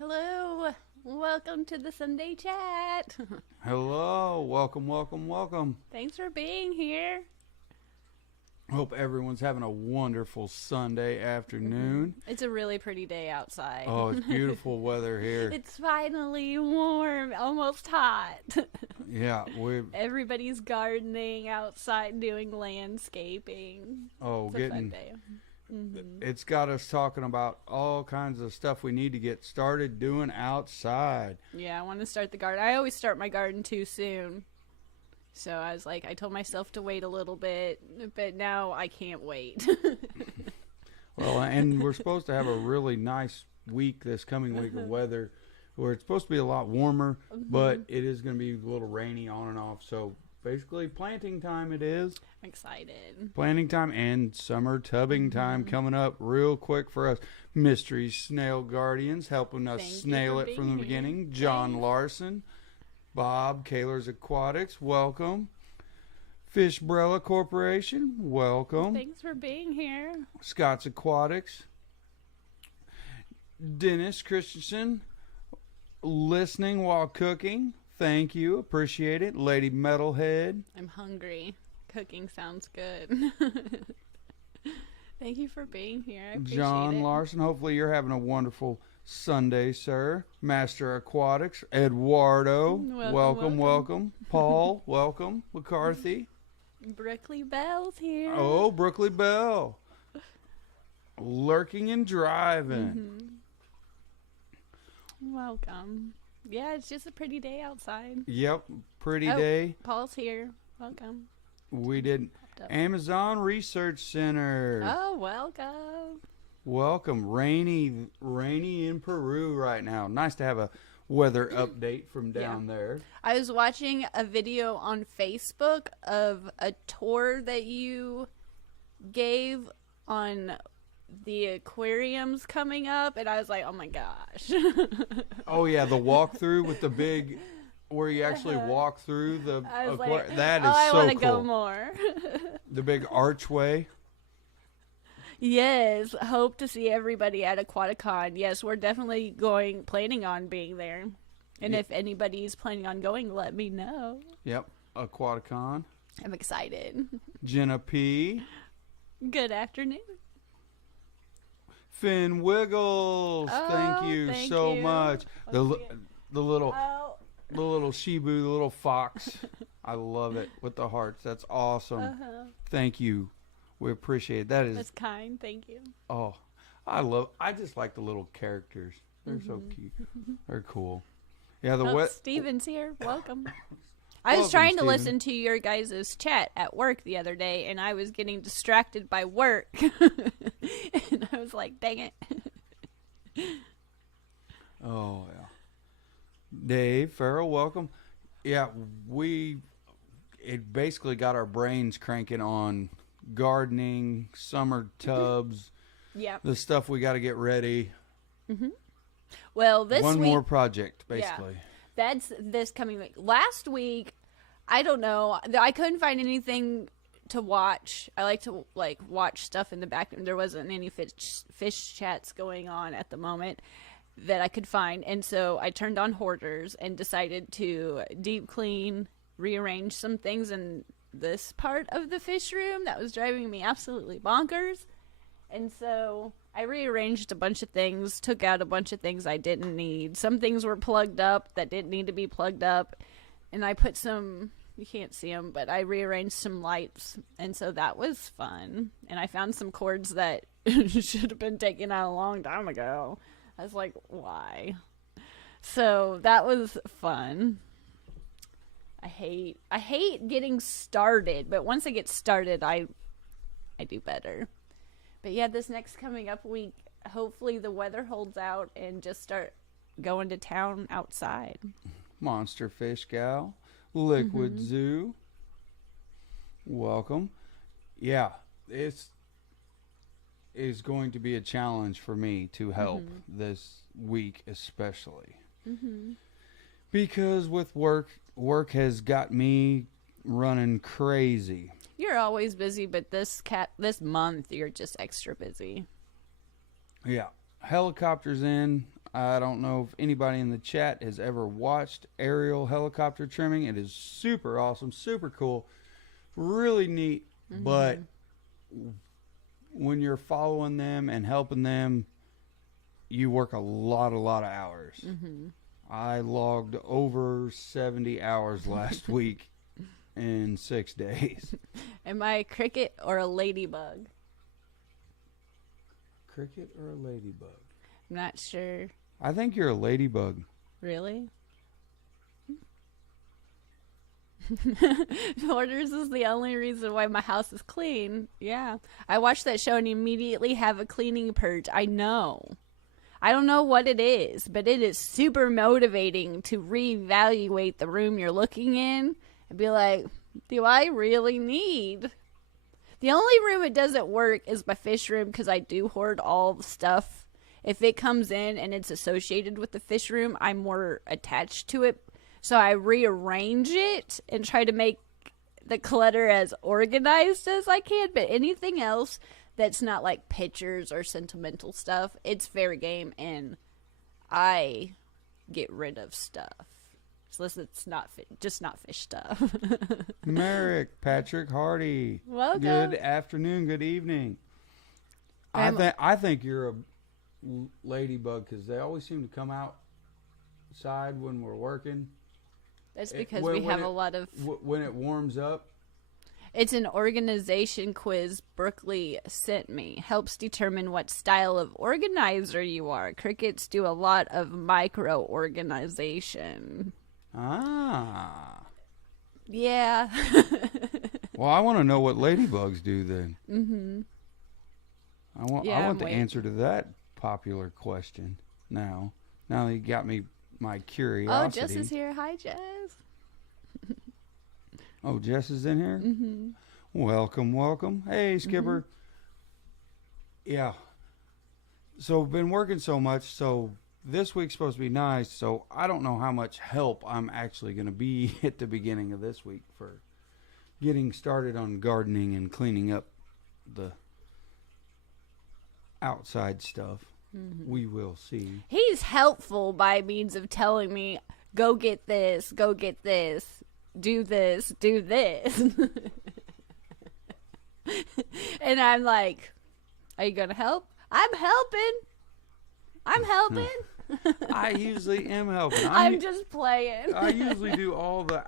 Hello, welcome to the Sunday chat. Hello, welcome. Thanks for being here. Hope everyone's having a wonderful Sunday afternoon. It's a really pretty day outside. Oh, it's beautiful weather here. It's finally warm, almost hot. Yeah, Everybody's gardening outside, doing landscaping. It's a fun day. It's got us talking about all kinds of stuff we need to get started doing outside. Yeah, I want to start the garden. I always start my garden too soon. So I was like, I told myself to wait a little bit, but now I can't wait. Well, and we're supposed to have a really nice week this coming week of weather where it's supposed to be a lot warmer, but it is going to be a little rainy on and off. So basically planting time it is. I'm excited. Planting time and summer tubbing time coming up real quick for us. Mystery Snail Guardians helping us snail it from the beginning. John Larson. Bob, Kaler's Aquatics, welcome. Fishbrella Corporation, welcome. Thanks for being here. Scott's Aquatics. Dennis Christensen, listening while cooking. Thank you, appreciate it. Lady Metalhead. I'm hungry. Cooking sounds good. Thank you for being here. I appreciate John it. Larson, hopefully you're having a wonderful Sunday, sir. Master Aquatics, Eduardo, welcome. Paul, welcome. McCarthy. Brooklyn Bell's here. Oh, Brooklyn Bell. Lurking and driving. Welcome. Yeah, it's just a pretty day outside. Yep, pretty day. Paul's here. Welcome. We did Amazon Research Center. Oh, welcome. Welcome. Rainy in Peru right now. Nice to have a weather update from down there. I was watching a video on Facebook of a tour that you gave on the aquariums coming up, and I was like, oh my gosh. Oh yeah, the walkthrough with the big, where you actually walk through the aquarium. That is so cool. I want to go more. The big archway. Yes, hope to see everybody at Aquatacon. Yes, we're definitely planning on being there. And if anybody's planning on going, let me know. Yep, Aquatacon. I'm excited. Jenna P. Good afternoon. Finn Wiggles, thank you so much. The little Shibu, the little fox. I love it with the hearts. That's awesome. Thank you. We appreciate it. That's kind. Thank you. Oh, I just like the little characters. They're so cute. They're cool. Yeah, Steven's here. Welcome. I was trying to listen to your guys' chat at work the other day, and I was getting distracted by work. And I was like, dang it. Oh, yeah. Dave Farrell, welcome. Yeah, it basically got our brains cranking on gardening, summer tubs, the stuff we got to get ready. Well, this One week, more project, basically. Yeah, that's this coming week. Last week, I don't know. I couldn't find anything to watch. I like to watch stuff in the background. There wasn't any fish chats going on at the moment that I could find, and so I turned on Hoarders and decided to deep clean, rearrange some things in this part of the fish room that was driving me absolutely bonkers. And so I rearranged a bunch of things, took out a bunch of things I didn't need. Some things were plugged up that didn't need to be plugged up, and I put some, you can't see them, but I rearranged some lights, and so that was fun. And I found some cords that should have been taken out a long time ago. I was like, why? So that was fun. I hate getting started, but once I get started, I do better. But yeah, this next coming up week, hopefully the weather holds out and just start going to town outside. Monster Fish Gal, Liquid Zoo, welcome. Yeah, it's going to be a challenge for me to help this week especially. Because with work has got me running crazy. You're always busy, but this month you're just extra busy. Yeah. Helicopter's in. I don't know if anybody in the chat has ever watched aerial helicopter trimming. It is super awesome, super cool, really neat. But when you're following them and helping them, you work a lot of hours. I logged over 70 hours last week in 6 days. Am I a cricket or a ladybug? Cricket or a ladybug? I'm not sure. I think you're a ladybug. Really? Hoarders is the only reason why my house is clean. Yeah. I watched that show and immediately have a cleaning purge. I know. I don't know what it is, but it is super motivating to reevaluate the room you're looking in and be like, do I really need? The only room it doesn't work is my fish room because I do hoard all the stuff. If it comes in and it's associated with the fish room, I'm more attached to it. So I rearrange it and try to make the clutter as organized as I can. But anything else that's not like pictures or sentimental stuff, it's fair game. And I get rid of stuff. So it's not just not fish stuff. Merrick, Patrick Hardy. Welcome. Good afternoon, good evening. I think you're a ladybug because they always seem to come outside when we're working. That's because we have a lot of... When it warms up. It's an organization quiz Berkeley sent me. Helps determine what style of organizer you are. Crickets do a lot of micro-organization. Ah. Yeah. Well, I want to know what ladybugs do then. I want the answer to that popular question now. Now that you got me my curiosity. Oh, Jess is here. Hi, Jess. Oh, Jess is in here? Welcome. Hey, Skipper. Yeah. So I've been working so much, so this week's supposed to be nice, so I don't know how much help I'm actually going to be at the beginning of this week for getting started on gardening and cleaning up the outside stuff. We will see. He's helpful by means of telling me, go get this, do this. And I'm like, are you going to help? I'm helping. I usually am helping. I'm just playing. I usually do all the...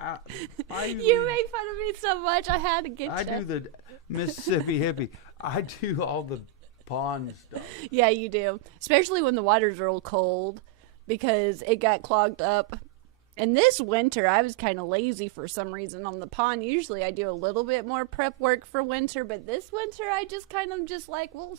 You made fun of me so much, I had to get you. I do the Mississippi hippie. I do all the pond stuff. Yeah, you do. Especially when the water's real cold because it got clogged up. And this winter, I was kind of lazy for some reason on the pond. Usually I do a little bit more prep work for winter, but this winter I just kind of just like, well,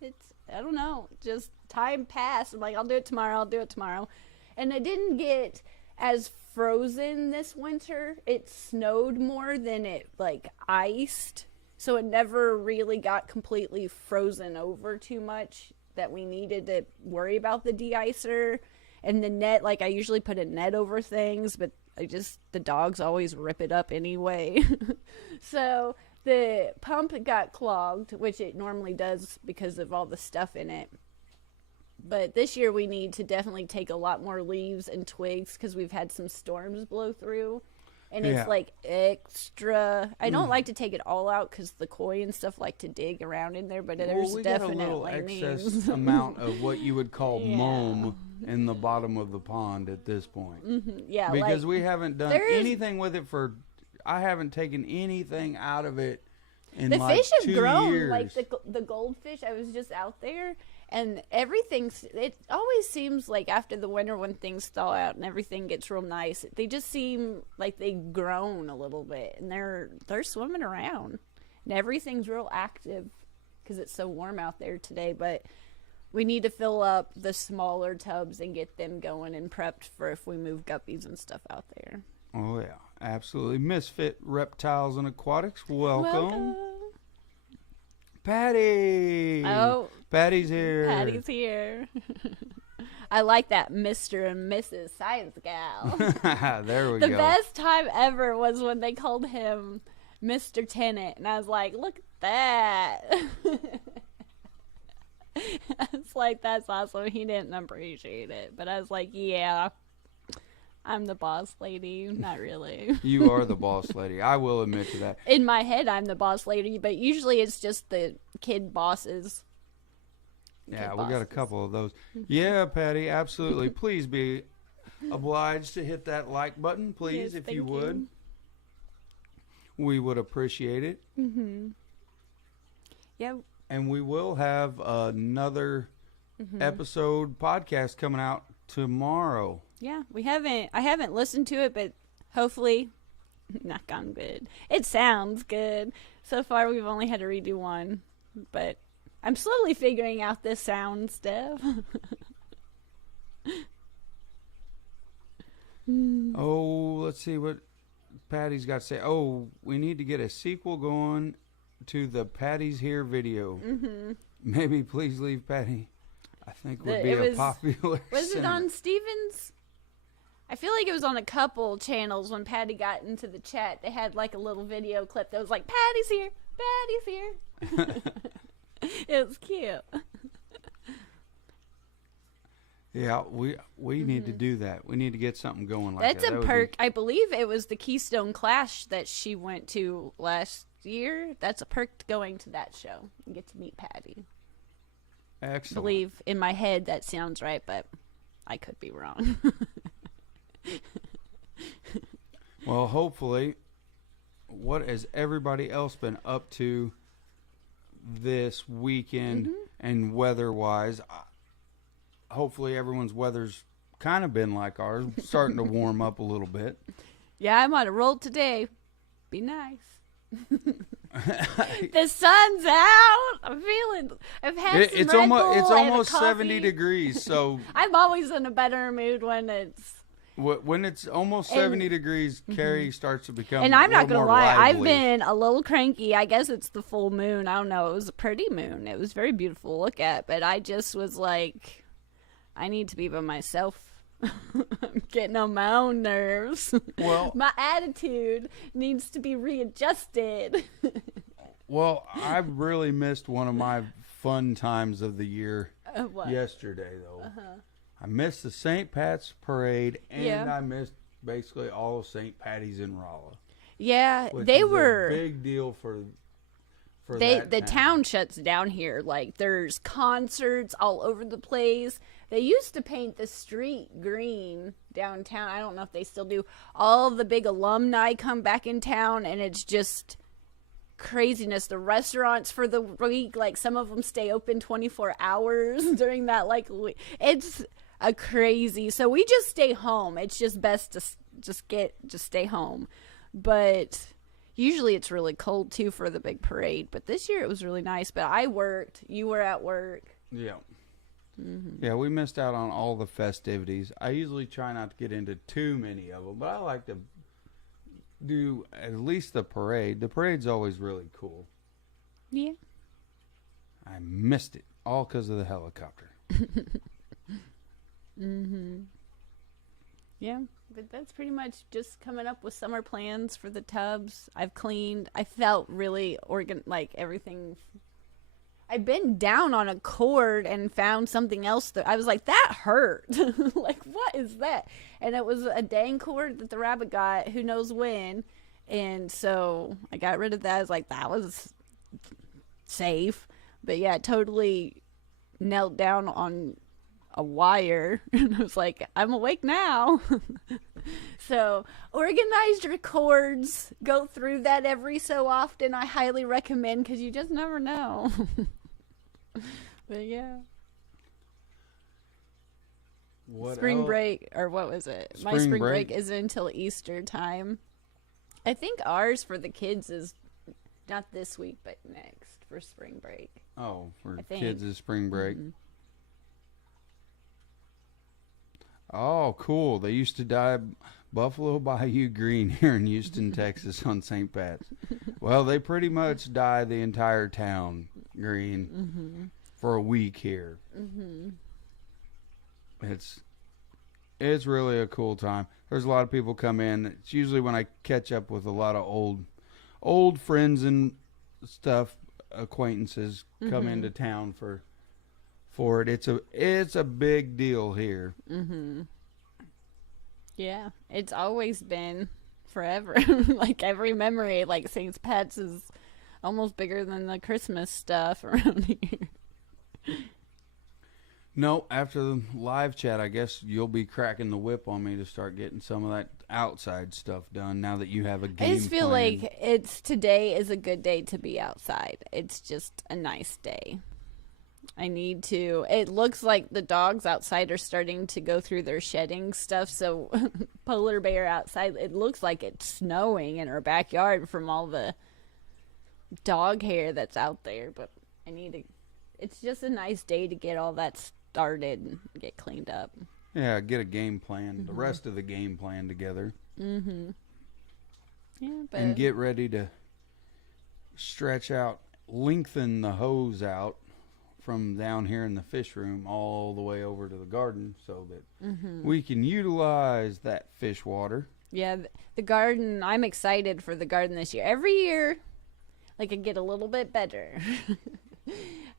it's, I don't know, just time passed. I'm like, I'll do it tomorrow. And it didn't get as frozen this winter. It snowed more than it like iced. So it never really got completely frozen over too much that we needed to worry about the de-icer. And the net, like I usually put a net over things, but the dogs always rip it up anyway. So the pump got clogged, which it normally does because of all the stuff in it. But this year we need to definitely take a lot more leaves and twigs because we've had some storms blow through. And it's like extra. I don't like to take it all out because the koi and stuff like to dig around in there. But there's definitely got a little excess amount of what you would call moam in the bottom of the pond at this point. Yeah, because we haven't done anything with it for. I haven't taken anything out of it in the like fish have 2 grown. years. Like the goldfish. I was just out there. And it always seems like after the winter when things thaw out and everything gets real nice, they just seem like they've grown a little bit. And they're swimming around. And everything's real active because it's so warm out there today. But we need to fill up the smaller tubs and get them going and prepped for if we move guppies and stuff out there. Oh, yeah. Absolutely. Misfit Reptiles and Aquatics, welcome. Patty! Oh. Patty's here. I like that Mr. and Mrs. ScienceGal. There we go. The best time ever was when they called him Mr. Tennant. And I was like, look at that. I was like, that's awesome. He didn't appreciate it. But I was like, yeah, I'm the boss lady. Not really. You are the boss lady. I will admit to that. In my head, I'm the boss lady, but usually it's just the kid bosses. Yeah, we got a couple of those. Yeah, Patty, absolutely. Please be obliged to hit that like button, please, Yes, if you thank would. We would appreciate it. Mm-hmm. Yeah. And we will have another episode podcast coming out tomorrow. Yeah, I haven't listened to it, but hopefully, knock on good. It sounds good. So far, we've only had to redo one, but I'm slowly figuring out this sound stuff. Oh, let's see what Patty's got to say. Oh, we need to get a sequel going to the Patty's Here video. Mm-hmm. Maybe please leave Patty. I think would be a popular. Was it on Steven's? I feel like it was on a couple channels when Patty got into the chat. They had like a little video clip that was like, Patty's here, Patty's here. It was cute. Yeah, we need to do that. We need to get something going like that. That's a perk. I believe it was the Keystone Clash that she went to last year. That's a perk going to that show. You get to meet Patty. Excellent. I believe in my head that sounds right, but I could be wrong. Well, hopefully, what has everybody else been up to this weekend and weather-wise? Hopefully, everyone's weather's kind of been like ours, starting to warm up a little bit. Yeah, I'm on a roll today. Be nice. The sun's out. I've had it's some Red Bull it's and almost a coffee. 70 degrees, so I'm always in a better mood when it's almost 70 degrees, Carrie starts to become and I'm not going to lie, lively. I've been a little cranky. I guess it's the full moon. I don't know. It was a pretty moon. It was very beautiful to look at, but I just was like, I need to be by myself. I'm getting on my own nerves. Well, my attitude needs to be readjusted. Well, I really missed one of my fun times of the year yesterday, though. I missed the St. Pat's Parade, and I missed basically all of St. Patty's in Rolla. Yeah, they were a big deal for the town shuts down here. Like, there's concerts all over the place. They used to paint the street green downtown. I don't know if they still do. All of the big alumni come back in town, and it's just craziness. The restaurants for the week, like, some of them stay open 24 hours during that, like, week. It's a crazy. So we just stay home. It's just best to just stay home. But usually it's really cold, too, for the big parade. But this year it was really nice. But I worked. You were at work. Yeah. Yeah, we missed out on all the festivities. I usually try not to get into too many of them, but I like to do at least the parade. The parade's always really cool. Yeah. I missed it, all because of the helicopter. Yeah, but that's pretty much just coming up with summer plans for the tubs. I've cleaned. I felt really everything. I've been down on a cord and found something else that I was like, that hurt. Like, what is that? And it was a dang cord that the rabbit got, who knows when. And so I got rid of that. I was like, that was safe. But yeah, totally knelt down on a wire. And I was like, I'm awake now. So organize your cords. Go through that every so often. I highly recommend, because you just never know. But yeah. Spring break, or what was it? My spring break is until Easter time. I think ours for the kids is not this week, but next for spring break. Oh, for kids is spring break. Oh, cool. They used to dye Buffalo Bayou green here in Houston, Texas on St. Pat's. Well, they pretty much dye the entire town green for a week here. It's really a cool time. There's a lot of people come in. It's usually when I catch up with a lot of old friends and stuff, acquaintances come into town for for it. It's a big deal here. Mm-hmm. Yeah, it's always been forever. Like every memory, like Saint's Pets is almost bigger than the Christmas stuff around here. No, after the live chat, I guess you'll be cracking the whip on me to start getting some of that outside stuff done now that you have a game I just feel plan. like today is a good day to be outside. It's just a nice day. It looks like the dogs outside are starting to go through their shedding stuff. So polar bear outside, it looks like it's snowing in our backyard from all the dog hair that's out there. But it's just a nice day to get all that started and get cleaned up. Yeah, get a game plan, the rest of the game plan together. Mm-hmm. Yeah, and get ready to stretch out, lengthen the hose out from down here in the fish room all the way over to the garden so that we can utilize that fish water. Yeah, the garden, I'm excited for the garden this year. Every year, like, I get a little bit better.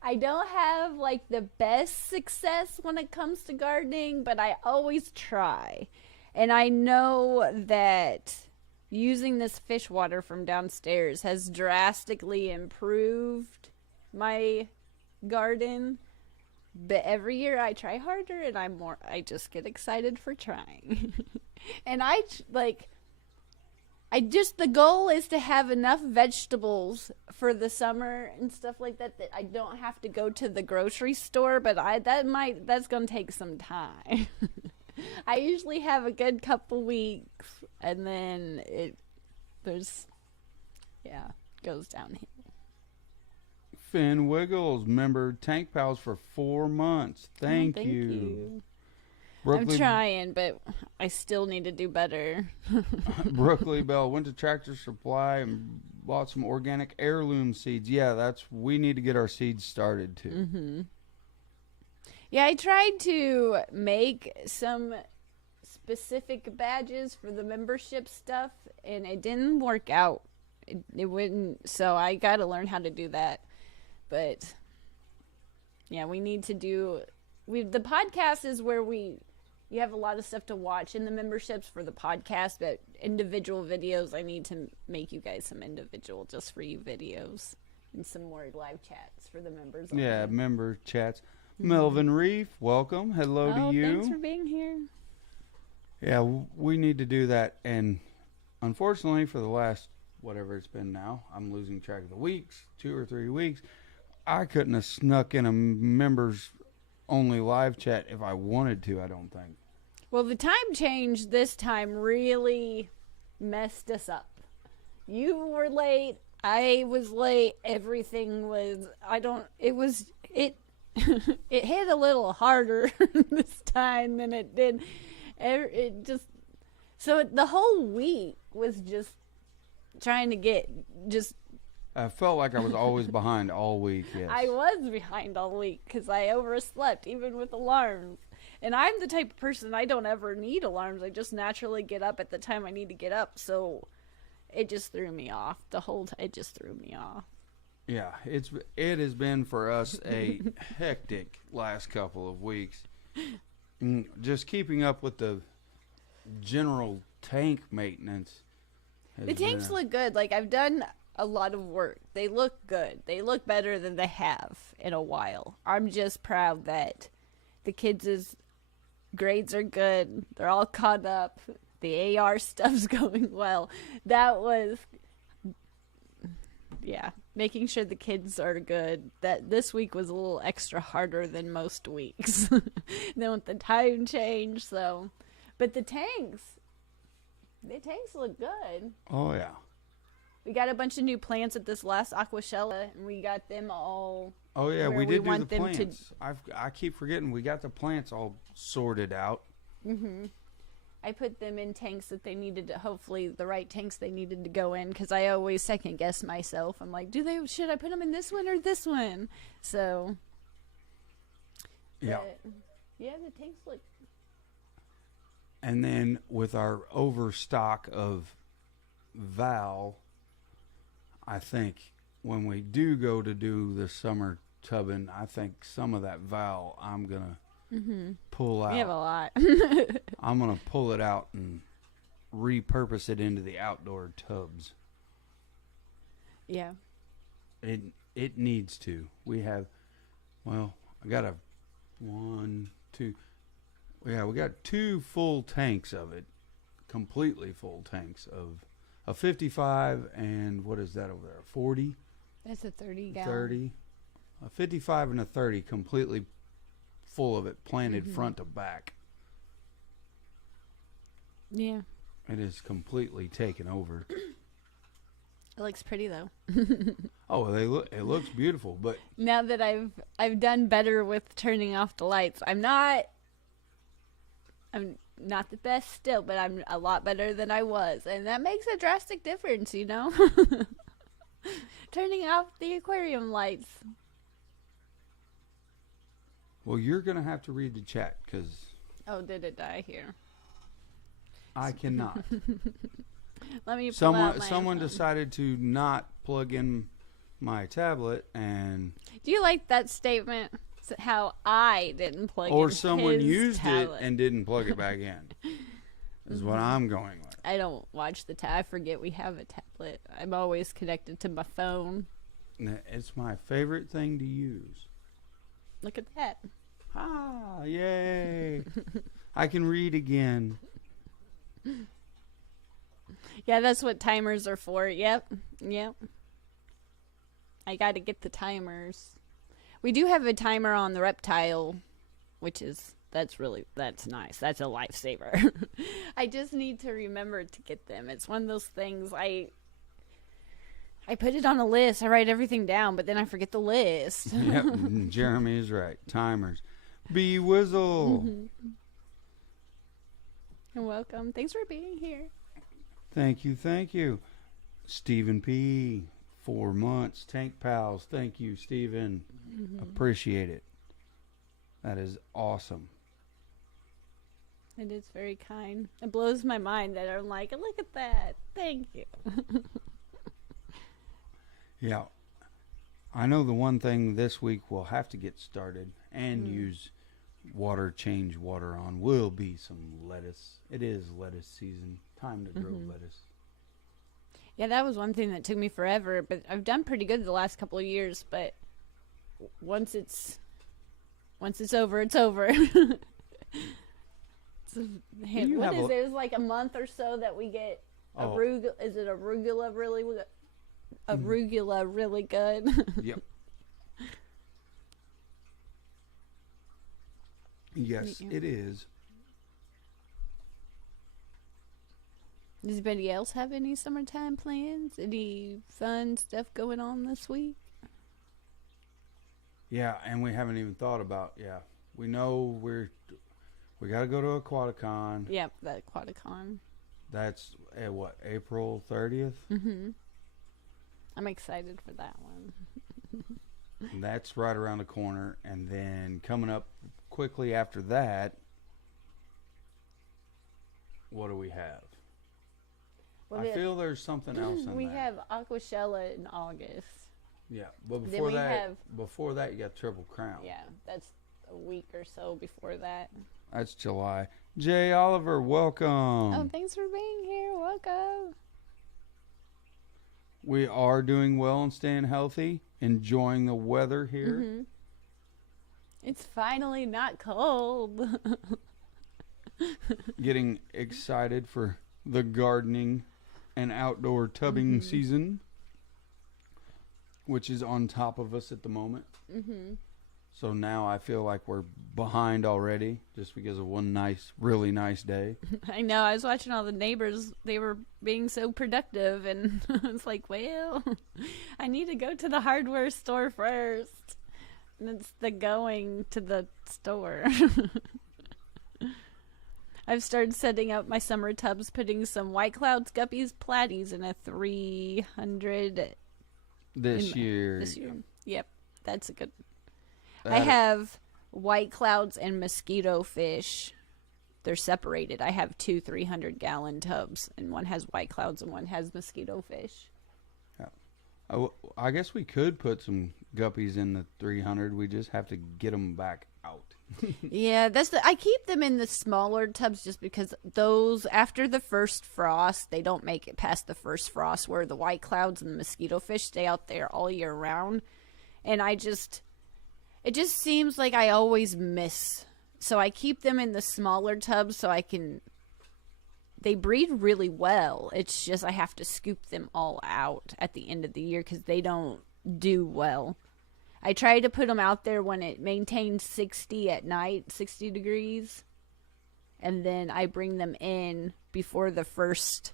I don't have, like, the best success when it comes to gardening, but I always try. And I know that using this fish water from downstairs has drastically improved my garden. But every year I try harder and I just get excited for trying. And the goal is to have enough vegetables for the summer and stuff like that I don't have to go to the grocery store, but that's going to take some time. I usually have a good couple weeks and then it goes downhill. Finn Wiggles, member Tank Pals for 4 months. Thank Thank you. Brooklyn, I'm trying, but I still need to do better. Brooklyn Bell went to Tractor Supply and bought some organic heirloom seeds. Yeah, we need to get our seeds started too. Mm-hmm. Yeah, I tried to make some specific badges for the membership stuff, and it didn't work out. It wouldn't, so I got to learn how to do that. But yeah, we need to do. The podcast is where you have a lot of stuff to watch in the memberships for the podcast, but individual videos, I need to make you guys some individual just for you videos and some more live chats for the members. Yeah, member chats. Melvin Reef, welcome. Hello to you. Thanks for being here. Yeah, we need to do that. And unfortunately, for the last, whatever it's been now, I'm losing track of the weeks, 2 or 3 weeks, I couldn't have snuck in a members only live chat if I wanted to, I don't think. Well, the time change this time really messed us up. You were late, I was late, everything was, it hit a little harder this time than it did. So the whole week was just trying to I felt like I was always behind all week, yes. I was behind all week because I overslept, even with alarms. And I'm the type of person, I don't ever need alarms. I just naturally get up at the time I need to get up. So it just threw me off. It just threw me off. Yeah, it has been for us a hectic last couple of weeks. Just keeping up with the general tank maintenance. The tanks look good. Like, I've done a lot of work. They look good. They look better than they have in a while. I'm just proud that the kids' grades are good. They're all caught up. The AR stuff's going well. That was, making sure the kids are good. That this week was a little extra harder than most weeks. Then with the time change, so. But the tanks look good. Oh, yeah. We got a bunch of new plants at this last Aquashella, and we got them all. Oh, yeah, we did do the plants. To... I keep forgetting we got the plants all sorted out. Mm-hmm. I put them in tanks that they needed to, hopefully the right tanks they needed to go in, because I always second guess myself. I'm like, should I put them in this one or this one? So. Yeah. Yeah, the tanks look. And then with our overstock of Val, I think when we do go to do the summer tubbing, I think some of that Val I'm going to pull out. We have a lot. I'm going to pull it out and repurpose it into the outdoor tubs. Yeah. It needs to. We have, well, I got we got 2 full tanks of it, completely full tanks of a 55 and what is that over there, 40? That's a 30 gallon. 30. A 55 and a 30 completely full of it, planted front to back. Yeah. It is completely taken over. It looks pretty though. Oh, it looks beautiful, but now that I've done better with turning off the lights, I'm not the best still, but I'm a lot better than I was, and that makes a drastic difference, you know. Turning off the aquarium lights. Well, you're gonna have to read the chat because. Oh, did it die here? I cannot. Let me pull out my someone phone. decided to not plug in my tablet, and Do you like that statement? How I didn't plug or in someone his used tablet. it and didn't plug it back in. Is what I'm going with. I don't watch the tab. I forget we have a tablet. I'm always connected to my phone. It's my favorite thing to use. Look at that. Ah, yay! I can read again. Yeah, that's what timers are for. Yep. I got to get the timers. We do have a timer on the reptile, which is that's nice. That's a lifesaver. I just need to remember to get them. It's one of those things I put it on a list. I write everything down, but then I forget the list. Yep, Jeremy is right. Timers. Be Whizzle. You're welcome. Thanks for being here. Thank you. Stephen P. 4 months. Tank Pals. Thank you, Stephen. Appreciate it. That is awesome. It is very kind. It blows my mind that I'm like, look at that. Thank you. Yeah. I know the one thing this week we'll have to get started and use change water on will be some lettuce. It is lettuce season. Time to grow lettuce. Yeah, that was one thing that took me forever, but I've done pretty good the last couple of years, but once it's over, it's over. What is it? It was like a month or so that we get arugula. Is it arugula really? Arugula really good. Yep. Yes, it is. Does anybody else have any summertime plans? Any fun stuff going on this week? Yeah, and we haven't even thought about, we know we got to go to Aquatacon. Yep, the Aquatacon. That's April 30th? Mm-hmm. I'm excited for that one. That's right around the corner. And then coming up quickly after that, what do we have? I feel there's something else in we that. have Aquashella in August. Yeah, but Then before that you got Triple Crown. Yeah, that's a week or so before that. That's July. Jay Oliver, welcome. Oh, thanks for being here. Welcome. We are doing well and staying healthy, enjoying the weather here. Mm-hmm. It's finally not cold. Getting excited for the gardening and outdoor tubbing season, which is on top of us at the moment. Mm-hmm. So now I feel like we're behind already just because of one really nice day. I know. I was watching all the neighbors. They were being so productive, and I was like, well, I need to go to the hardware store first. And it's the going to the store. I've started setting up my summer tubs, putting some White Clouds, Guppies, Platies in a 300 this year. Yep, that's a good. I have White Clouds and mosquito fish. They're separated. I have 2 300-gallon tubs, and one has White Clouds and one has mosquito fish. Yeah. I guess we could put some guppies in the 300. We just have to get them back out. Yeah, I keep them in the smaller tubs just because those, after the first frost, they don't make it past the first frost, where the white clouds and the mosquito fish stay out there all year round. And it just seems like I always miss. So I keep them in the smaller tubs so they breed really well. It's just I have to scoop them all out at the end of the year because they don't do well. I try to put them out there when it maintains 60 at night, 60 degrees. And then I bring them in before the first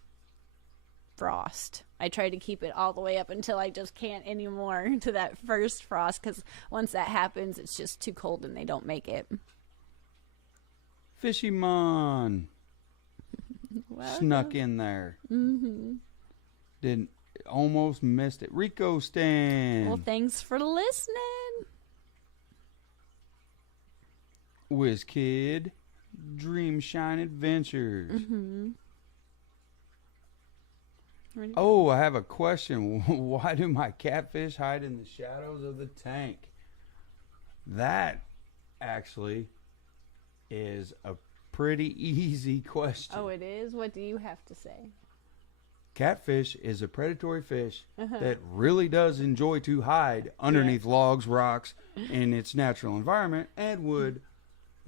frost. I try to keep it all the way up until I just can't anymore to that first frost, because once that happens, it's just too cold and they don't make it. Fishymon snuck in there. Mm-hmm. Didn't almost missed it. Rico Stan. Well, thanks for listening. Whiz Kid, Dream Shine Adventures. Mm-hmm. Oh, I have a question. Why do my catfish hide in the shadows of the tank? That actually is a pretty easy question. Oh, it is? What do you have to say? Catfish is a predatory fish that really does enjoy to hide underneath logs, rocks, in its natural environment, and would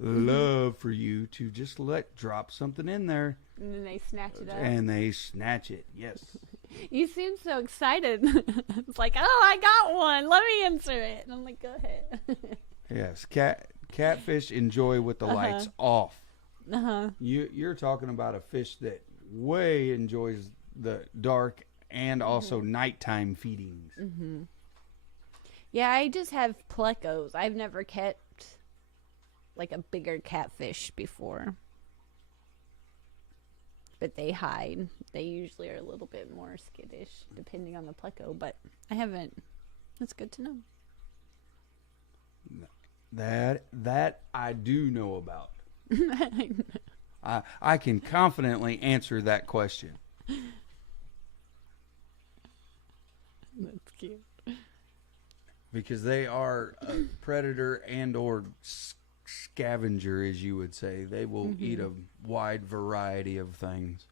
love for you to just drop something in there. And then they snatch it up. And they snatch it, yes. You seem so excited. It's like, oh, I got one. Let me answer it. And I'm like, go ahead. Yes, catfish enjoy with the lights off. Uh-huh. You're talking about a fish that way enjoys the dark and also nighttime feedings. Mm-hmm. Yeah, I just have plecos. I've never kept like a bigger catfish before. But they hide. They usually are a little bit more skittish depending on the pleco, but I haven't. That's good to know. That I do know about. I can confidently answer that question. That's cute. Because they are a predator and or scavenger, as you would say. They will eat a wide variety of things.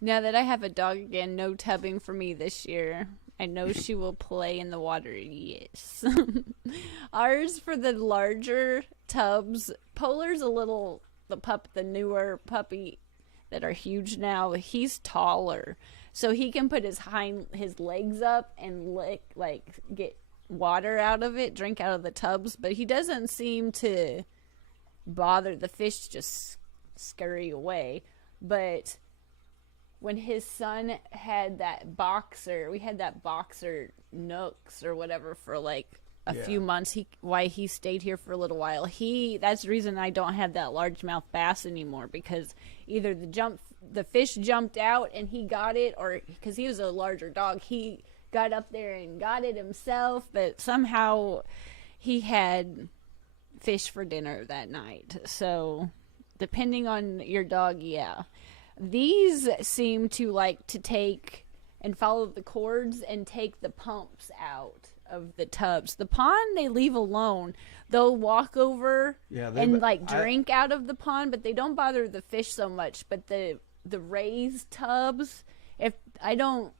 Now that I have a dog again, no tubbing for me this year. I know she will play in the water, yes. Ours for the larger tubs. Polar's the newer puppy that are huge now. He's taller, so he can put his legs up and get water out of it, drink out of the tubs, but he doesn't seem to bother the fish, just scurry away. But when his son had that boxer, we had that boxer Nooks or whatever for like a few months. He stayed here for a little while. That's the reason I don't have that largemouth bass anymore, because either the fish jumped out and he got it, or because he was a larger dog, he got up there and got it himself, but somehow he had fish for dinner that night. So depending on your dog, yeah. These seem to like to take and follow the cords and take the pumps out of the tubs. The pond they leave alone. They'll walk over and drink out of the pond, but they don't bother the fish so much. But the raised tubs, if I don't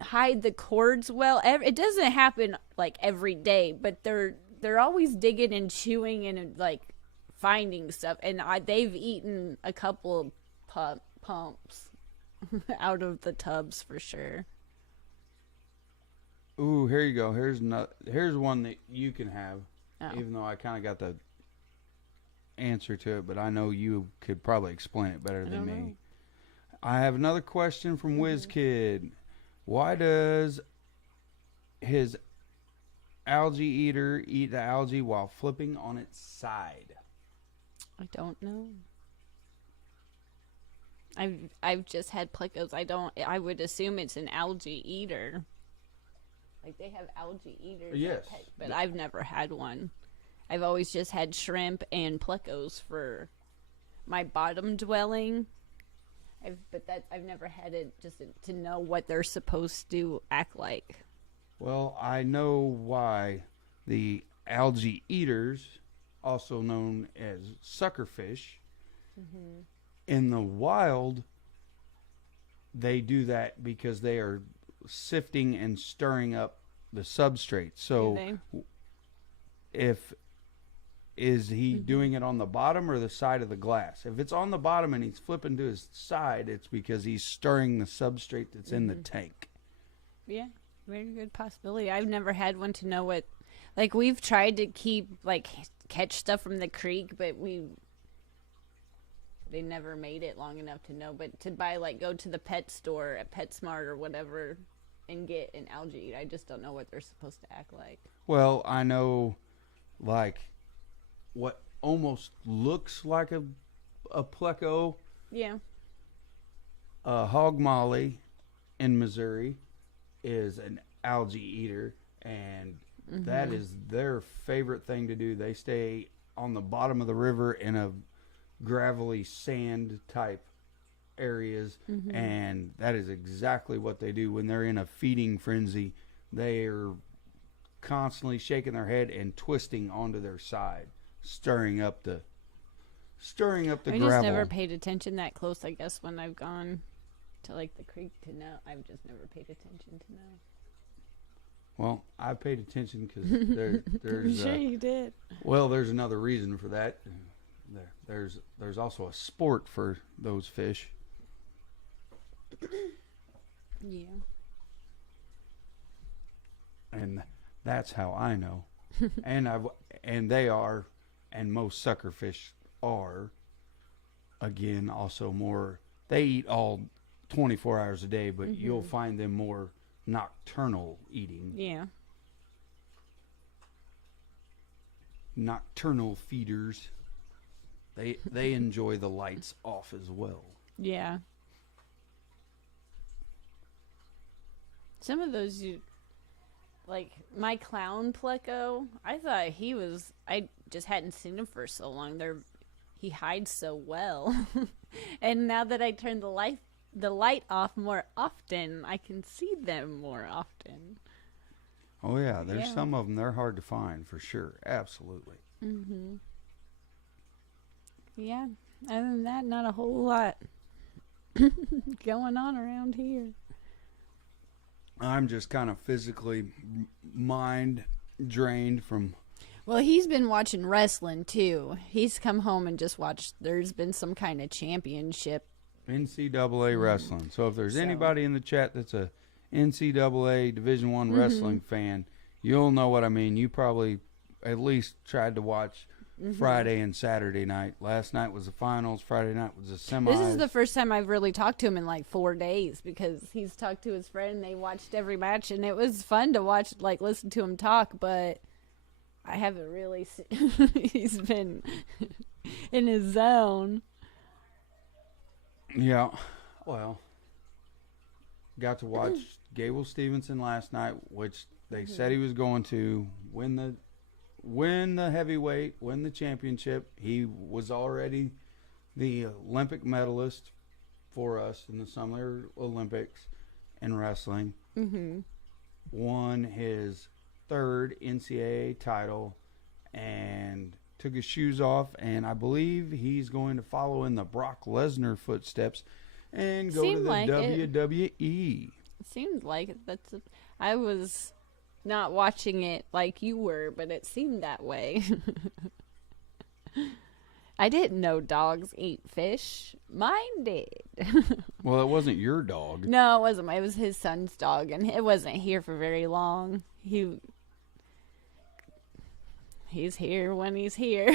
hide the cords well, it doesn't happen like every day, but they're always digging and chewing and like finding stuff. And they've eaten a couple of pumps out of the tubs for sure. Ooh, here you go. Here's one that you can have, even though I kind of got the answer to it, but I know you could probably explain it better than me. I have another question from Whiz Kid. Why does his algae eater eat the algae while flipping on its side? I don't know. I've just had plecos. I would assume it's an algae eater. Like they have algae eaters. Yes. But I've never had one. I've always just had shrimp and plecos for my bottom dwelling. I've never had it just to know what they're supposed to act like. Well, I know why the algae eaters, also known as suckerfish, in the wild, they do that because they are sifting and stirring up the substrate. So is he doing it on the bottom or the side of the glass? If it's on the bottom and he's flipping to his side, it's because he's stirring the substrate that's in the tank. Yeah, very good possibility. I've never had one to know what, like, we've tried to keep, like, catch stuff from the creek, but they never made it long enough to know. But to buy, like, go to the pet store at PetSmart or whatever and get an algae eater, I just don't know what they're supposed to act like. Well, I know, like, what almost looks like a pleco. Yeah. Hog molly in Missouri is an algae eater, and that is their favorite thing to do. They stay on the bottom of the river in a gravelly sand type areas, and that is exactly what they do when they're in a feeding frenzy. They are constantly shaking their head and twisting onto their side, stirring up the gravel. I just never paid attention that close, I guess, when I've gone to, like, the creek to know. I've just never paid attention to know. Well, I paid attention because there's sure you did. Well, there's another reason for that. There's also a sport for those fish. Yeah. And that's how I know. and they are, and most suckerfish are, again, also more, they eat all 24 hours a day, but you'll find them more nocturnal eating. Yeah. Nocturnal feeders. They enjoy the lights off as well. Yeah. Some of those, like my clown pleco, I thought I just hadn't seen him for so long. He hides so well. And now that I turn the light off more often, I can see them more often. Oh yeah, there's some of them, they're hard to find for sure. Absolutely. Yeah, other than that, not a whole lot going on around here. I'm just kind of physically mind drained from... Well, he's been watching wrestling too. He's come home and just watched, there's been some kind of championship. NCAA wrestling. So if there's anybody in the chat that's a NCAA Division I wrestling fan, you'll know what I mean. You probably at least tried to watch Friday and Saturday night. Last night was the finals. Friday night was the semis. This is the first time I've really talked to him in like 4 days because he's talked to his friend. They watched every match, and it was fun to watch, like listen to him talk. But I haven't really. He's been in his zone. Yeah, well, got to watch Gable Stevenson last night, which they said he was going to win the heavyweight, win the championship. He was already the Olympic medalist for us in the Summer Olympics in wrestling. Won his third NCAA title and took his shoes off, and I believe he's going to follow in the Brock Lesnar footsteps and go to the WWE. It seemed like it. I was not watching it like you were, but it seemed that way. I didn't know dogs eat fish. Mine did. Well, it wasn't your dog. No, it wasn't. It was his son's dog, and it wasn't here for very long. He's here when he's here.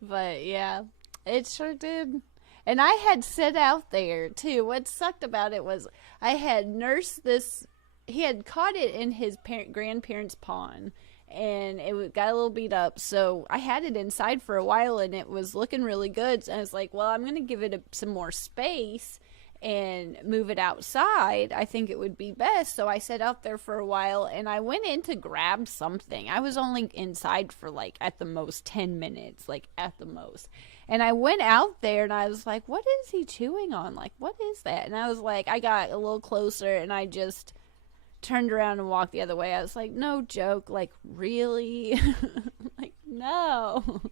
But yeah, it sure did. And I had sit out there too. What sucked about it was I had nursed this. He had caught it in his grandparents' pond, and it got a little beat up. So I had it inside for a while, and it was looking really good. And I was like, well, I'm going to give it some more space and move it outside. I think it would be best. So I sat out there for a while, and I went in to grab something. I was only inside for like at the most 10 minutes, like at the most. And I went out there, and I was like, what is he chewing on? Like, what is that? And I was like, I got a little closer, and I just turned around and walked the other way. I was like, no joke. Like, really? Like, no.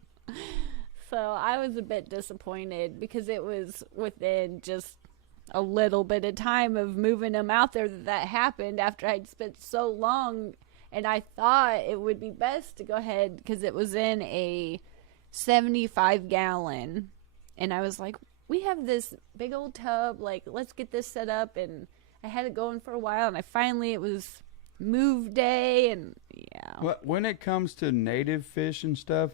So I was a bit disappointed because it was within just a little bit of time of moving them out there that happened after I'd spent so long. And I thought it would be best to go ahead because it was in a 75-gallon. And I was like, we have this big old tub. Like, let's get this set up. And I had it going for a while. And it was move day. And yeah. Well, when it comes to native fish and stuff,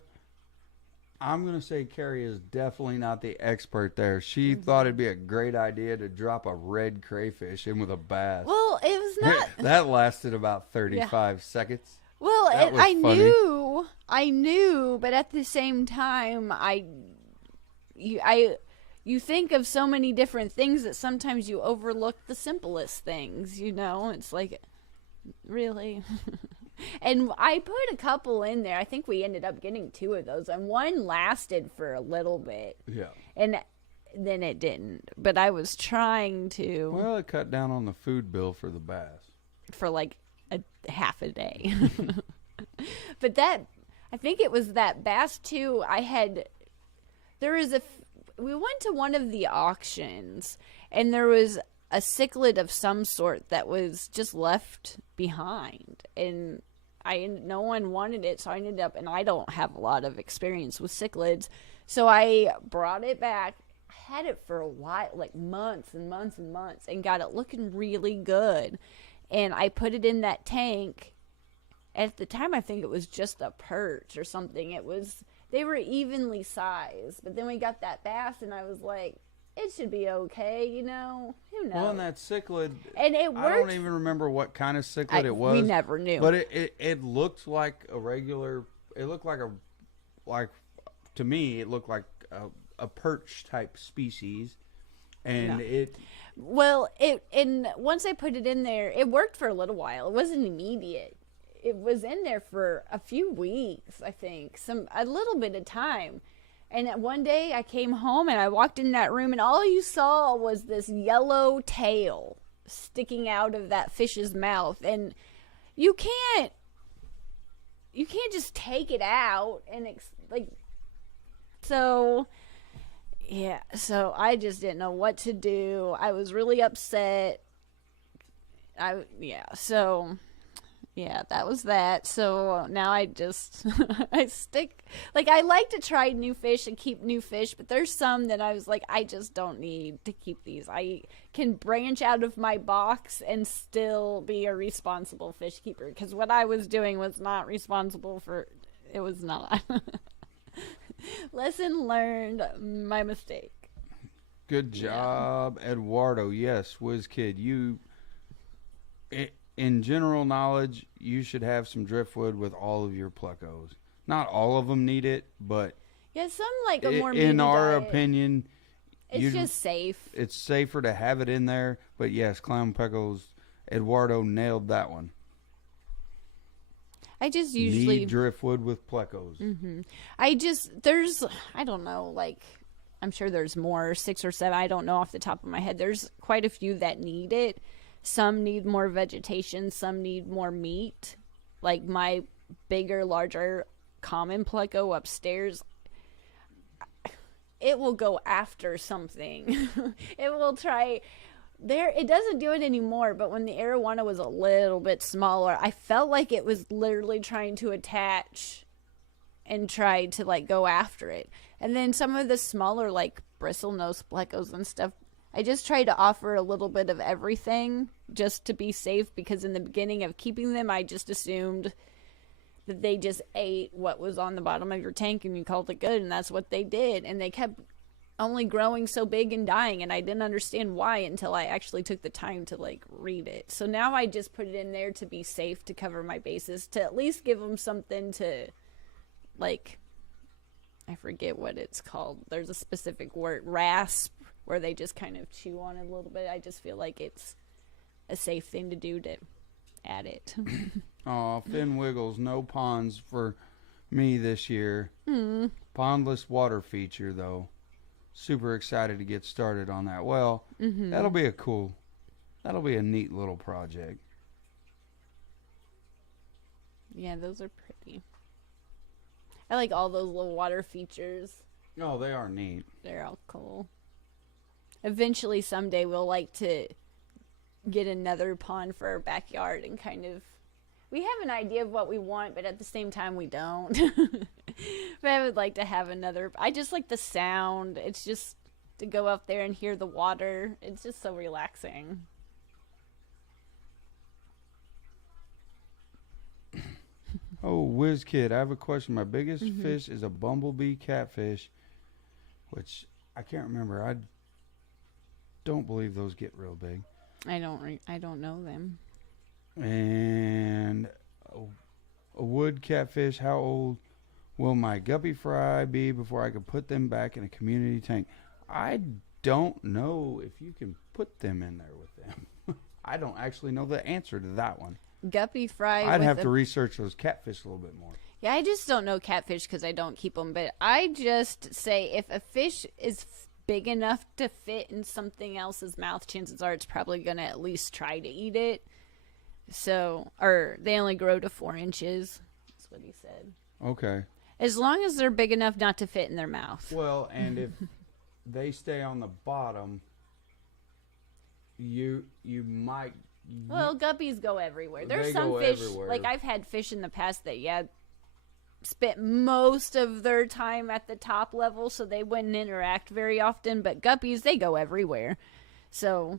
I'm going to say Carrie is definitely not the expert there. She thought it'd be a great idea to drop a red crayfish in with a bass. Well, it was not. That lasted about 35 seconds. Well, I knew, but at the same time, you think of so many different things that sometimes you overlook the simplest things, you know? It's like, really? And I put a couple in there. I think we ended up getting 2 of those, and one lasted for a little bit. Yeah. And then it didn't. But I was trying to. Well, it cut down on the food bill for the bass. For like a half a day. But I think it was that bass too. We went to one of the auctions, and there was a cichlid of some sort that was just left behind, and no one wanted it, so I ended up, and I don't have a lot of experience with cichlids, so I brought it back. I had it for a while, like months and months and months, and got it looking really good, and I put it in that tank. At the time, I think it was just a perch or something. They were evenly sized, but then we got that bass, and I was like, it should be okay, you know? Who knows? Well, and that cichlid, and it worked. I don't even remember what kind of cichlid it was. We never knew. But it looked like to me, it looked like a perch type species. And once I put it in there, it worked for a little while. It wasn't immediate. It was in there for a few weeks, I think, a little bit of time. And one day I came home and I walked in that room, and all you saw was this yellow tail sticking out of that fish's mouth. And you can't just take it out and so I just didn't know what to do. I was really upset. That was that. So now I just, I like to try new fish and keep new fish, but there's some that I was like, I just don't need to keep these. I can branch out of my box and still be a responsible fish keeper, because what I was doing was not responsible it was not. Lesson learned, my mistake. Good job, Eduardo. Yes, WizKid, in general knowledge, you should have some driftwood with all of your plecos. Not all of them need it, but some like a more in our opinion, it's just safe. It's safer to have it in there. But yes, clown plecos, Eduardo nailed that one. I just usually need driftwood with plecos. Mm-hmm. I don't know, like, I'm sure there's more, 6 or 7. I don't know off the top of my head. There's quite a few that need it. Some need more vegetation. Some need more meat. Like my bigger, larger common pleco upstairs, it will go after something. It will try. It doesn't do it anymore, but when the arowana was a little bit smaller, I felt like it was literally trying to attach and try to like go after it. And then some of the smaller like bristlenose plecos and stuff, I just try to offer a little bit of everything just to be safe, because in the beginning of keeping them, I just assumed that they just ate what was on the bottom of your tank and you called it good, and that's what they did. And they kept only growing so big and dying, and I didn't understand why until I actually took the time to like read it. So now I just put it in there to be safe, to cover my bases, to at least give them something to, like, I forget what it's called. There's a specific word, rasp, where they just kind of chew on it a little bit. I just feel like it's a safe thing to do to add it. Oh, Finn Wiggles, no ponds for me this year. Pondless water feature, though. Super excited to get started on that. Well, that'll be a neat little project. Yeah, those are pretty. I like all those little water features. Oh, they are neat. They're all cool. Eventually, someday, we'll like to get another pond for our backyard and kind of... We have an idea of what we want, but at the same time, we don't. But I would like to have another... I just like the sound. It's just to go up there and hear the water. It's just so relaxing. Oh, whiz kid, I have a question. My biggest fish is a bumblebee catfish, which I can't remember. I don't believe those get real big. I don't know them. And a wood catfish, how old will my guppy fry be before I can put them back in a community tank? I don't know if you can put them in there with them. I don't actually know the answer to that one. Guppy fry. I'd have to research those catfish a little bit more. Yeah, I just don't know catfish because I don't keep them. But I just say if a fish is big enough to fit in something else's mouth, chances are it's probably going to at least try to eat it. So, or they only grow to 4 inches. That's what he said. Okay. As long as they're big enough not to fit in their mouth. Well, and if they stay on the bottom, you might... Well, guppies go everywhere. There's They some go fish, everywhere. like I've had fish in the past that, spent most of their time at the top level, so they wouldn't interact very often. But guppies, they go everywhere. So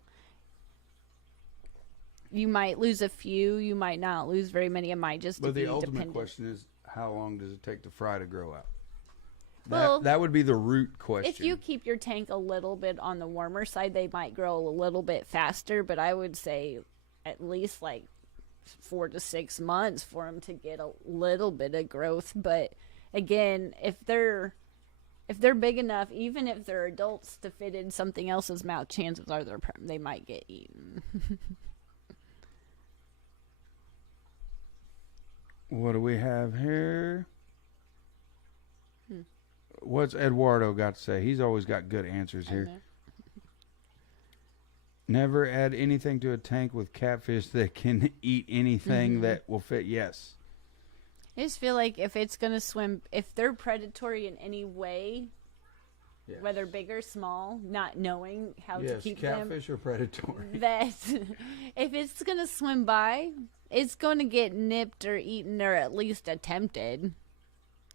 you might lose a few, you might not lose very many. It might just But be the ultimate dependent. question is, how long does it take the fry to grow out? Well, that would be the root question. If you keep your tank a little bit on the warmer side, they might grow a little bit faster. But I would say at least like 4 to 6 months for them to get a little bit of growth. But again, if they're big enough, even if they're adults, to fit in something else's mouth, chances are they might get eaten. What do we have here? What's Eduardo got to say? He's always got good answers here. Never add anything to a tank with catfish that can eat anything that will fit. Yes. I just feel like if it's going to swim, if they're predatory in any way, whether big or small, not knowing how to keep them. Yes, catfish are predatory. That if it's going to swim by, it's going to get nipped or eaten or at least attempted.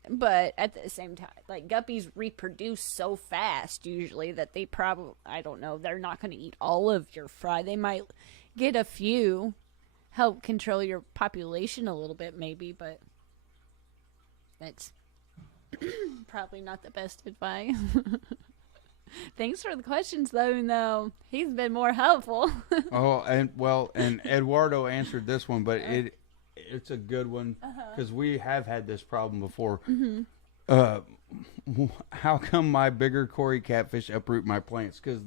But at the same time, like guppies reproduce so fast usually that they probably, I don't know, they're not going to eat all of your fry. They might get a few, help control your population a little bit maybe, but that's probably not the best advice. Thanks for the questions though. No, he's been more helpful. And Eduardo answered this one, but it's a good one because we have had this problem before. How come my bigger Cory catfish uproot my plants? Because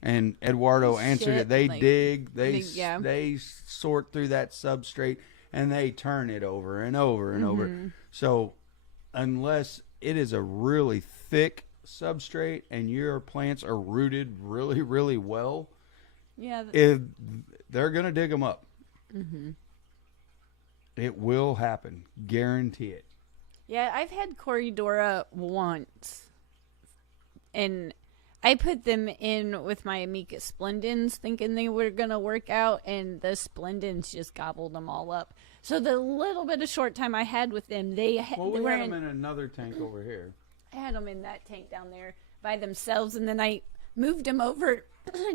and Eduardo answered it. They dig, they sort through that substrate, and they turn it over and over and over. So unless it is a really thick substrate and your plants are rooted really, really well, they're going to dig them up. It will happen. Guarantee it. Yeah, I've had Corydora once, and I put them in with my Amica splendens thinking they were going to work out, and the splendens just gobbled them all up. So the little bit of short time I had with them, we had them in another tank over here. I had them in that tank down there by themselves, and then I moved them over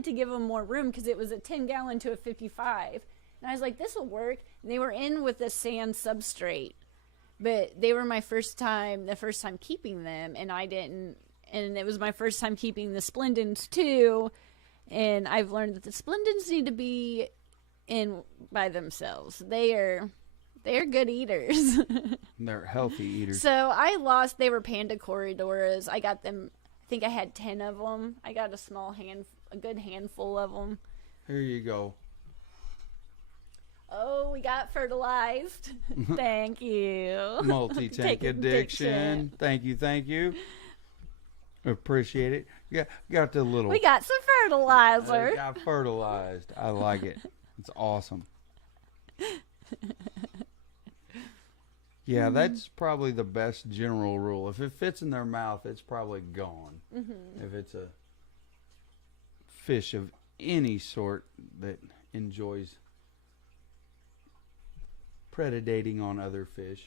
to give them more room because it was a 10-gallon to a 55. And I was like, this will work. And they were in with the sand substrate. But they were the first time keeping them, and I didn't. And it was my first time keeping the splendens too. And I've learned that the splendens need to be in by themselves. They are good eaters. They're healthy eaters. So they were panda Corydoras. I got them, I think I had 10 of them. I got a good handful of them. Here you go. Oh, we got fertilized. Thank you. Multi-tank addiction. Thank you. Appreciate it. Yeah, got the little. We got some fertilizer. Got fertilized. I like it. It's awesome. Yeah, that's probably the best general rule. If it fits in their mouth, it's probably gone. If it's a fish of any sort that enjoys predating on other fish.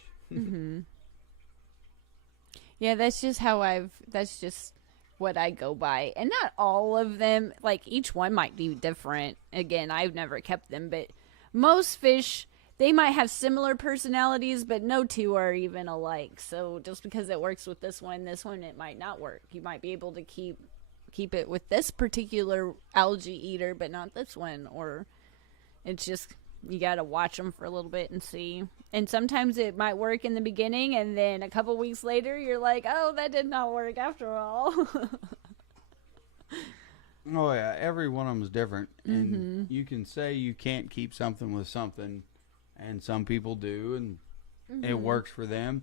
Yeah, that's just that's just what I go by. And not all of them, like each one might be different. Again, I've never kept them, but most fish, they might have similar personalities, but no two are even alike. So just because it works with this one, it might not work. You might be able to keep it with this particular algae eater, but not this one. Or it's just, you got to watch them for a little bit and see. And sometimes it might work in the beginning, and then a couple weeks later, you're like, oh, that did not work after all. Oh, yeah. Every one of them is different. And you can say you can't keep something with something, and some people do, and it works for them.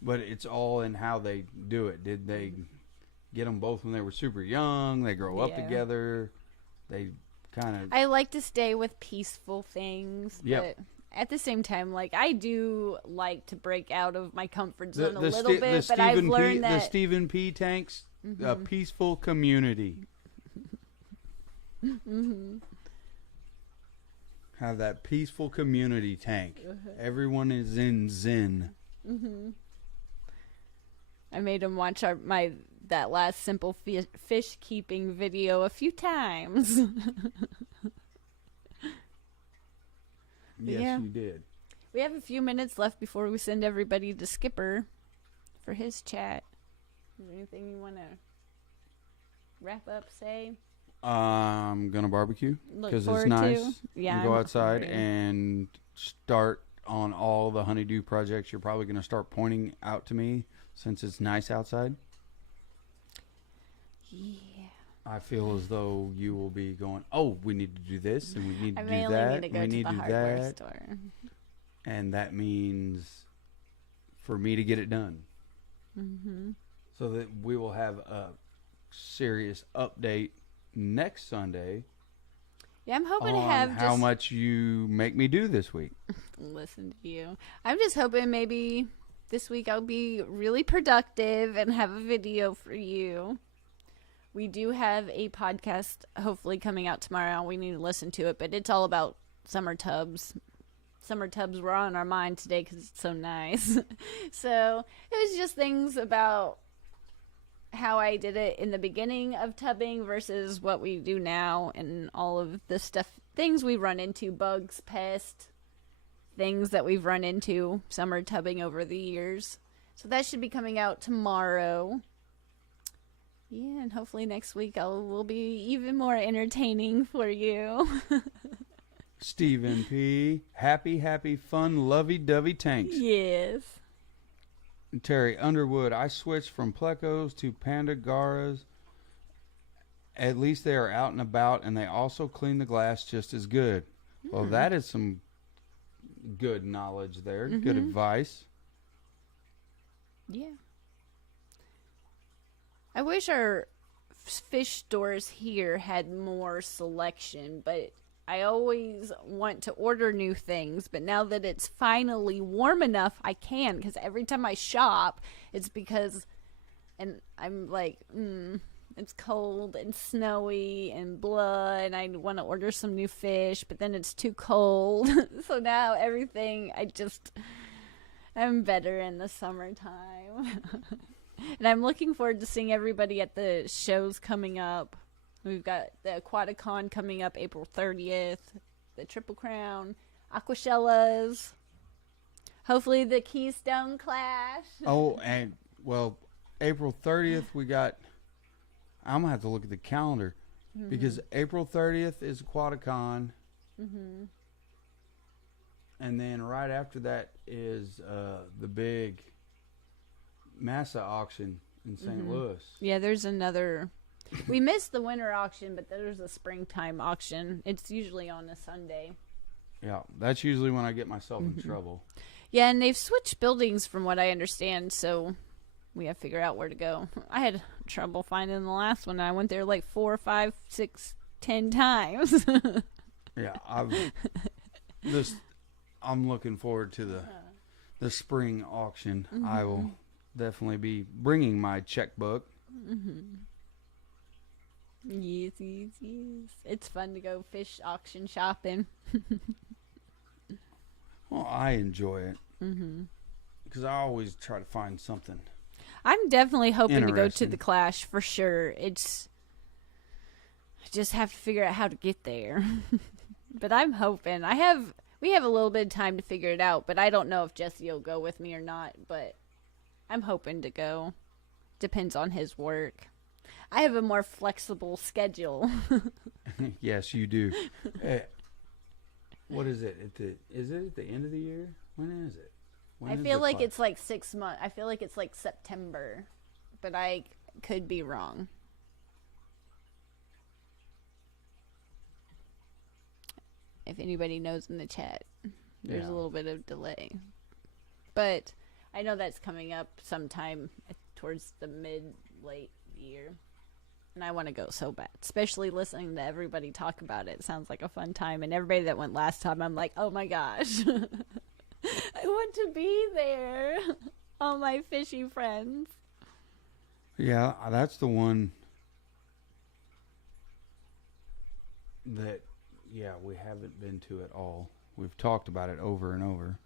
But it's all in how they do it. Did they get them both when they were super young? They grow up together. They kind of... I like to stay with peaceful things. But at the same time, like, I do like to break out of my comfort zone a little bit. But I've learned that... The Stephen P. tanks, a peaceful community. Have that peaceful community tank. Everyone is in zen. I made him watch that last simple fish keeping video a few times. Yes, you did. We have a few minutes left before we send everybody to Skipper for his chat. Is there anything you want to wrap up, say? I'm gonna barbecue because it's nice. Yeah, go outside and start on all the honeydew projects. You're probably gonna start pointing out to me since it's nice outside. Yeah. I feel as though you will be going, oh, we need to do this and we need to do that. Need to go to the hardware store. And that means for me to get it done. So that we will have a serious update next Sunday. Yeah, I'm hoping to have how much you make me do this week. Listen to you. I'm just hoping maybe this week I'll be really productive and have a video for you. We do have a podcast hopefully coming out tomorrow. We need to listen to it, but it's all about summer tubs. Summer tubs were on our mind today because it's so nice. So it was just things about how I did it in the beginning of tubbing versus what we do now, and all of the things we run into, bugs, pests, things that we've run into summer tubbing over the years. So that should be coming out tomorrow. Yeah, and hopefully next week will be even more entertaining for you. Stephen P. Happy, fun, lovey-dovey tanks. Yes. Terry Underwood, I switched from plecos to pandagaras. At least they are out and about, and they also clean the glass just as good. Well, that is some good knowledge there. Good advice. Yeah. I wish our fish stores here had more selection, but I always want to order new things. But now that it's finally warm enough, I can, because every time I shop, it's because, and I'm like, it's cold and snowy and blah, and I want to order some new fish, but then it's too cold. So now everything, I'm better in the summertime. And I'm looking forward to seeing everybody at the shows coming up. We've got the Aquatacon coming up April 30th, the Triple Crown, Aquashellas, hopefully the Keystone Clash. Oh, and, well, April 30th, I'm going to have to look at the calendar, because April 30th is Aquatacon, and then right after that is the big Massa auction in St. Louis. Yeah, there's another. We missed the winter auction, but there's a springtime auction. It's usually on a Sunday. Yeah, that's usually when I get myself in trouble. Yeah, and they've switched buildings from what I understand, so we have to figure out where to go. I had trouble finding the last one. I went there like 4, 5, 6, 10 times. Yeah, I'm looking forward to the spring auction. I will definitely be bringing my checkbook. Yes. It's fun to go fish auction shopping. Well, I enjoy it. Because I always try to find something. I'm definitely hoping to go to the Clash for sure. I just have to figure out how to get there. But I'm hoping. We have a little bit of time to figure it out, but I don't know if Jesse will go with me or not, but I'm hoping to go. Depends on his work. I have a more flexible schedule. Yes, you do. What is it? Is it at the end of the year? When is it? I feel like it's like 6 months. I feel like it's like September, but I could be wrong. If anybody knows in the chat, there's a little bit of delay. But I know that's coming up sometime towards the mid-late year. And I want to go so bad. Especially listening to everybody talk about it. Sounds like a fun time. And everybody that went last time, I'm like, oh my gosh. I want to be there. All my fishy friends. Yeah, that's the one that, we haven't been to at all. We've talked about it over and over.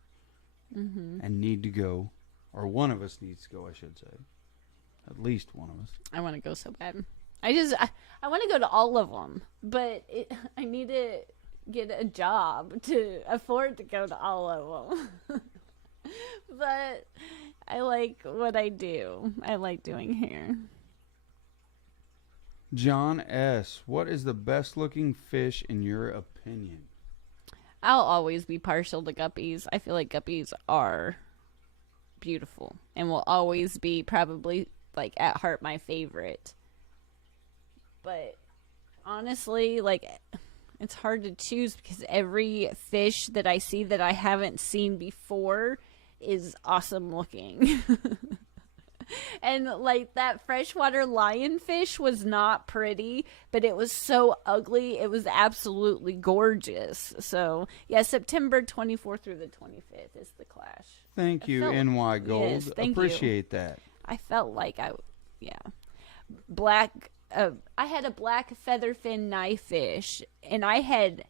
And need to go. Or one of us needs to go, I should say. At least one of us. I want to go so bad. I want to go to all of them. But I need to get a job to afford to go to all of them. But I like what I do. I like doing hair. John S., what is the best looking fish in your opinion? I'll always be partial to guppies. I feel like guppies are beautiful and will always be probably like at heart my favorite. But honestly, like it's hard to choose because every fish that I see that I haven't seen before is awesome looking. And like that freshwater lionfish was not pretty, but it was so ugly. It was absolutely gorgeous. So yeah, September 24th through the 25th is the Clash. Thank you, NY Gold. Yes, appreciate that. I felt like I had a black featherfin knifefish, and I had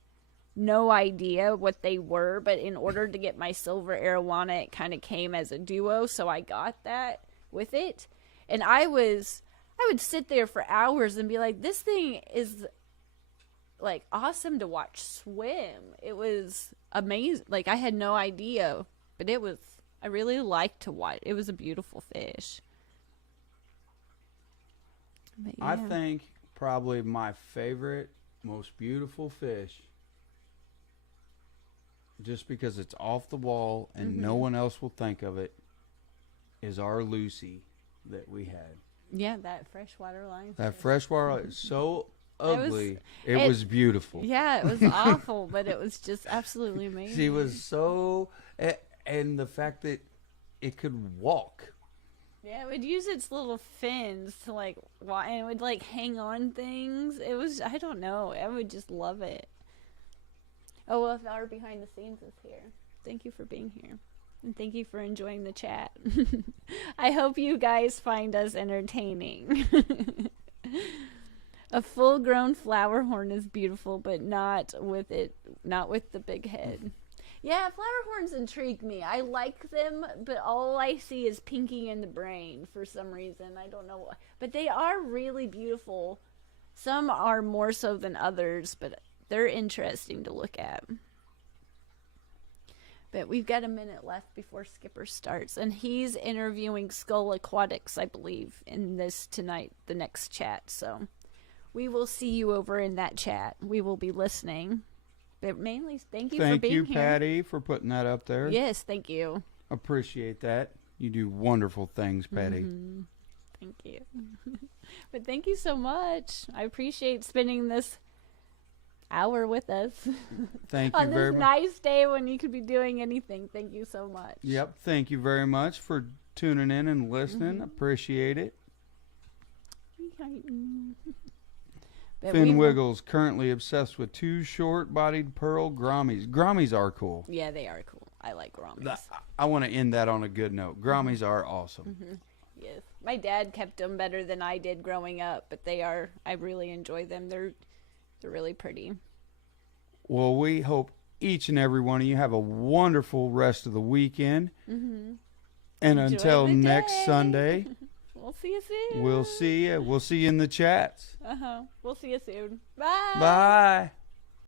no idea what they were, but in order to get my silver arowana, it kind of came as a duo, so I got that with it. And I would sit there for hours and be like, this thing is like awesome to watch swim. It was amazing. Like I had no idea, but I really liked to watch. It was a beautiful fish. But, yeah. I think probably my favorite, most beautiful fish, just because it's off the wall and no one else will think of it, is our Lucy that we had. Yeah, that freshwater lionfish. That freshwater is so ugly. It was beautiful. Yeah, it was awful, but it was just absolutely amazing. She was so... And the fact that it could walk. Yeah, it would use its little fins to like... And it would like hang on things. It was... I don't know. I would just love it. Oh, well, our behind the scenes is here. Thank you for being here. And thank you for enjoying the chat. I hope you guys find us entertaining. A full-grown flower horn is beautiful, but not with the big head. Yeah, flower horns intrigue me. I like them, but all I see is pinky in the brain for some reason. I don't know why. But they are really beautiful. Some are more so than others, but they're interesting to look at. But we've got a minute left before Skipper starts. And he's interviewing ScienceGal Aquatics, I believe, in the next chat. So we will see you over in that chat. We will be listening. But mainly, thank you for being here. Thank you, Patty, for putting that up there. Yes, thank you. Appreciate that. You do wonderful things, Patty. Thank you. But thank you so much. I appreciate spending this hour with us. Thank you very much. On this nice day when you could be doing anything. Thank you so much. Yep. Thank you very much for tuning in and listening. Appreciate it. Finn Wiggles currently obsessed with 2 short-bodied pearl grommies. Grommies are cool. Yeah, they are cool. I like gouramis. I want to end that on a good note. Gouramis are awesome. Mm-hmm. Yes, my dad kept them better than I did growing up, but I really enjoy them. They're really pretty. Well, we hope each and every one of you have a wonderful rest of the weekend. Mm-hmm. And Enjoy until the next day. Sunday, we'll see you soon. we'll see you. We'll see you in the chats. We'll see you soon. Bye. Bye.